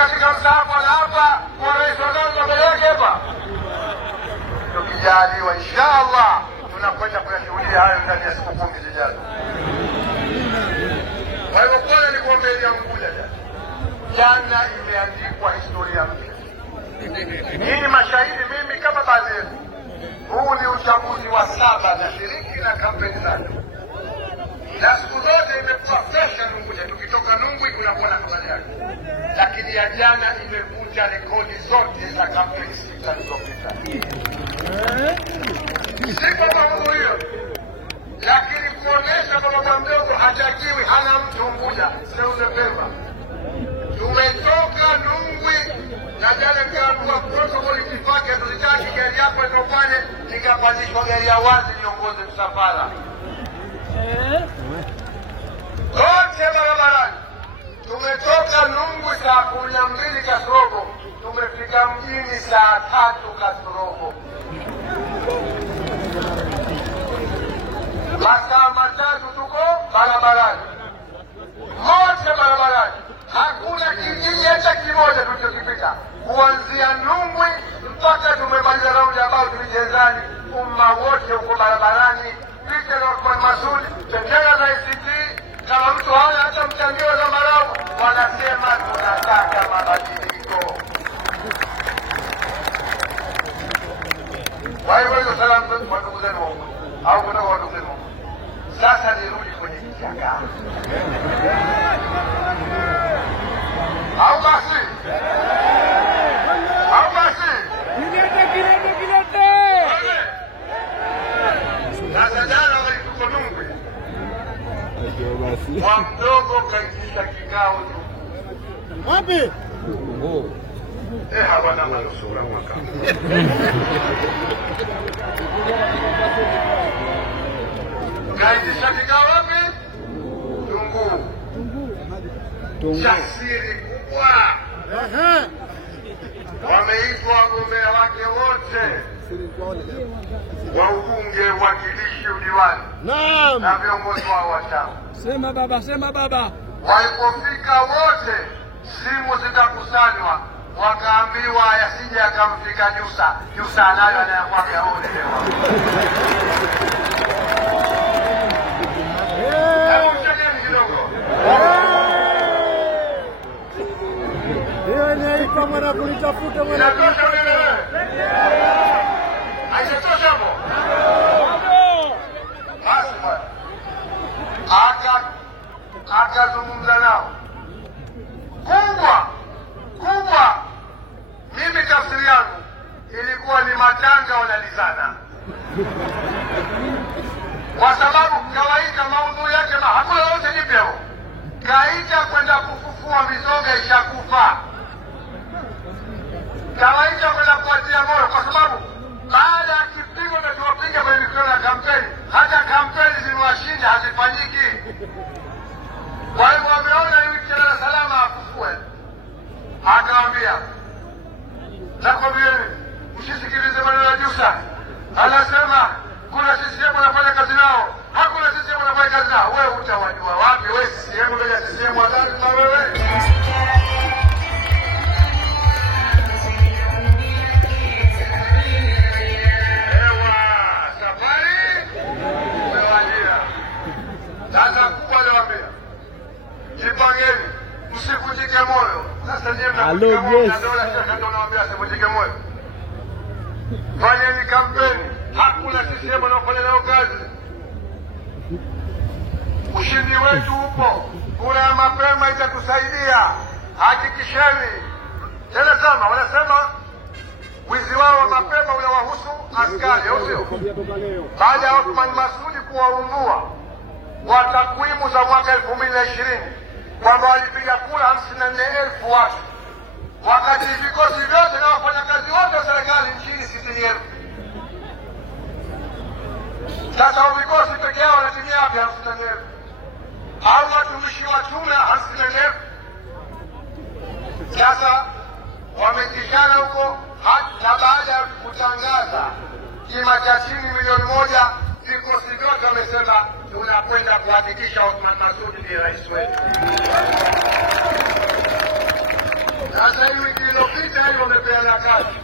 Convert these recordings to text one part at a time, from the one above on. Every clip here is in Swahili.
katika msahafu hapa kwa rais wa Zanzibar mbele yake hapa. Tukijaliwa inshallah tunakwenda kuyashuhudia hayo ndani ya siku 10 zijazo. Kwa hivyo kwanza nikuombea Unguja jana imeandikwa historia mpya. Nyinyi mashahidi, mimi kama baadhi yenu, huu ni uchaguzi wa 7 na shiriki na kampeni zake. Na siku zote imekuwa fashion Unguja, tukitoka Nungwi tunakuwa na habari yake. Lakini ya jana imevunja rekodi zote za kampeni 6 zilizopita. Si kwa mambo hiyo, lakini kuonesha kwamba bwana mdogo hatakiwi, hana mtu Unguja, Seuze Pemba. Tumetoka Nungwi na jana nikaamua protokoli ifake, tulitaki gari yako itofanye, nikapandishwa gari ya wazi niongoze msafara. Wote barabarani. Tumetoka Nungwi saa 12 kasorobo, tumefika mjini saa 3 kasorobo. Masaa matatu tuko barabarani. Wote barabarani. Hakuna kijiji hata kimoja tulichokipita. Kuanzia Nungwi mpaka tumemaliza raundi ambao tulijezani, umma wote uko barabarani. Picha za Othman Masoud, bendera za ACT, kama mtu hana hata mchangio wa zambarau, wanasema tunataka mabadiliko. Kwa hivyo salamu kwa ndugu zenu au kutoka kwa ndugu zenu. Sasa nirudi kwenye kichaka. Au basi? Au basi? Kilete. Sasa jana walituko Nungwi. Kwa mdogo kaitisha kikao. Wapi? Hawana manusura mwaka. Kaitisha kikao wapi? Tungu. Jasiri kubwa. Wameitwa wagombea wake wote wa ubunge, uwakilishi, udiwani na viongozi wao wa chama. Sema baba, sema baba. Walipofika wote, simu zikakusanywa, wakaambiwa yasije akamfika Jusa anayo anayamwaga ole leo. Hebu mchekeni kidogo. Hiyo inaipa mwana kulitafuta mwana. Inatosha wewe. Haitosha hapo. Basi bwana. Akazungumza nao. Kubwa. Mimi tafsiri yangu ilikuwa ni matanga wanalizana. Kwa sababu kawaida maudhui yake hakuna lolote jipya. Kaita kwenda kufufua mizoga ishakufa. Kawaida kwenda kuatia moyo, kwa sababu baada ya kipigo na tuwapiga kwenye mikutano ya kampeni, hata kampeni zimewashinda hazifanyiki. Kwa hivyo wameona ni wiki na salama afufue. Akawaambia, nakwambieni msisikilize maneno ya Jusa. Anasema kuna CCM wanafanya kazi nao, hakuna CCM wanafanya kazi nao. Wewe utawajua wapi? Wewe CCM ndio ya CCM wa Zanzibar wewe. Sasa kubwa nawaambia, jipangeni, msivunjike moyo. Sasa ndiye mnavunjika moyo na dola sasa ndio nawaambia msivunjike moyo. Fanyeni kampeni, hakuna CCM wanaofanya nao kazi. Ushindi wetu upo, kura ya mapema itatusaidia. Hakikisheni. Tena sama, wanasema wizi wao wa mapema unawahusu askari, au sio? Baada ya Othman Masoud kuwaunua kwa takwimu za mwaka 2020 kwamba walipiga kura 54,000 watu, wakati vikosi vyote na wafanyakazi wote wa serikali nchini 60,000. Sasa vikosi peke yao wanatimia wapi 54,000? Au watumishi wa tume 54,000? Sasa wamekishana huko, na baada ya kutangaza kima cha chini milioni 1, vikosi vyote wamesema tunakwenda kuhakikisha Othman Masoud ndiye rais wetu. Sasa hii wiki iliyopita hii wamepeana kazi,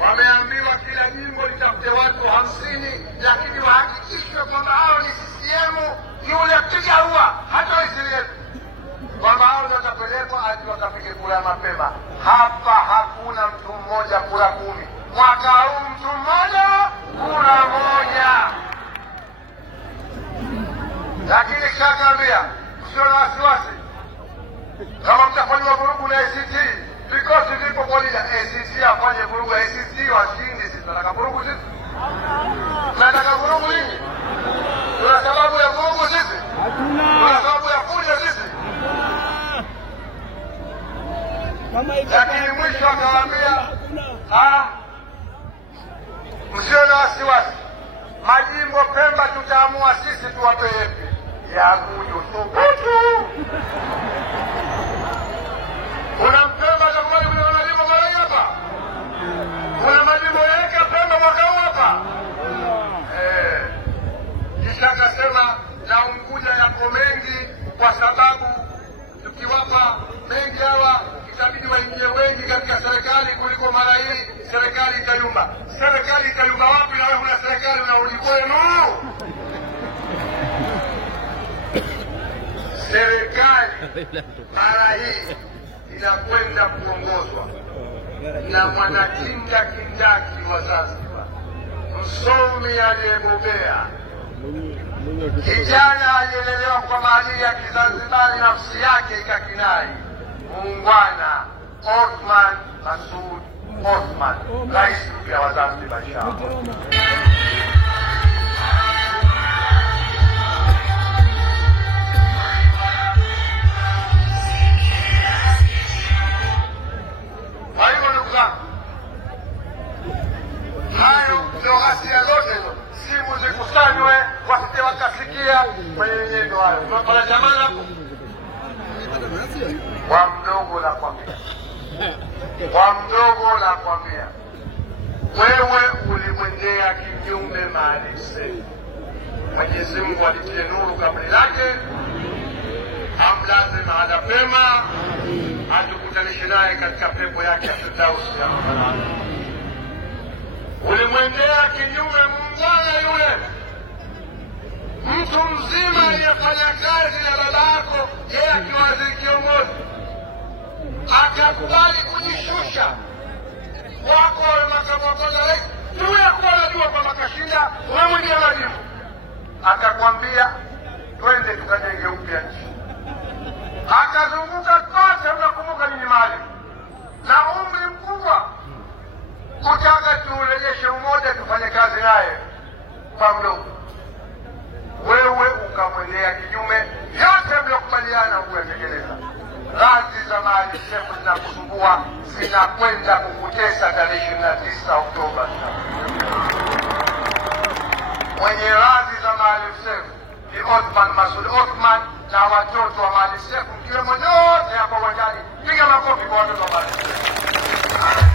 wameambiwa kila jimbo litafute watu 50, lakini wahakikishwe kwamba hao ni CCM, yule piga huwa hata waisilieni kwamba hao ndio watapelekwa hadi wakapige kura mapema. Hapa hakuna mtu mmoja kura 10. Mwaka huu mtu mmoja kura 1. Lakini shakaambia msio na wasiwasi, kama mtafanywa vurugu na ACT, vikosi vipo kwa ajili ya ACT afanye vurugu. ACT washindi, sisi tunataka vurugu sisi? Tunataka vurugu nini? Tuna sababu ya vurugu sisi? Tuna sababu ya fujo sisi? Lakini mwisho akawaambia, msio na wasiwasi, majimbo Pemba tutaamua sisi tuwape yepi ya kuju thubutu. Kuna Mpemba atakubali kuna majimbo marai hapa? Kuna majimbo yaweka Pemba mwaka huu hapa? Kisha akasema na Unguja yako mengi, kwa sababu tukiwapa mengi hawa itabidi waingie wengi katika serikali kuliko mara hii serikali itayumba. Serikali itayumba wapi na wewe una serikali unarudi kwenu? Serikali mara hii inakwenda kuongozwa na mwanakinda kindaki wa Zanzibar, msomi aliyebobea, kijana aliyelelewa kwa maadili ya Kizanzibari, nafsi yake ikakinai, muungwana Othman Masoud Othman, rais mpya wa Zanzibar inshallah. Hayo ndio ghasia zote hizo, simu zikusanywe, wasije wakasikia kwenye nyendo hayo. Tunapata jamani hapo kwa mdogo la kwambia, kwa mdogo la kwambia, wewe ulimwendea kinyume Maalim Seif. Mwenyezi Mungu alitie nuru kaburi lake, amlaze mahala pema, atukutanishe naye katika pepo yake ya Firdaus. Ulimwendea kinyume muungwana yule, mtu mzima aliyefanya kazi na baba yako, yeye akiwa waziri kiongozi, akakubali kujishusha wako wa makamu wa kwanza rais, yule akuwa anajua kwamba kashinda, wewe mwenye majibu, akakwambia twende tukajenge upya nchi. Akazunguka kote, mnakumbuka nini Maalim, na umri mkubwa, kutaka turejeshe umoja, tufanye kazi naye kwa mdogo. Wewe ukamwendea kinyume, yote mliokubaliana kuyatekeleza. Radhi za Maalim Seif zinakusumbua, zinakwenda kukutesa tarehe 29 Oktoba. Mwenye radhi za Maalim Seif ni Othman Masoud Othman na watoto wa Maalim Seif, mkiwemo nyote hapa uwanjani. Piga makofi kwa watoto wa Maalim Seif.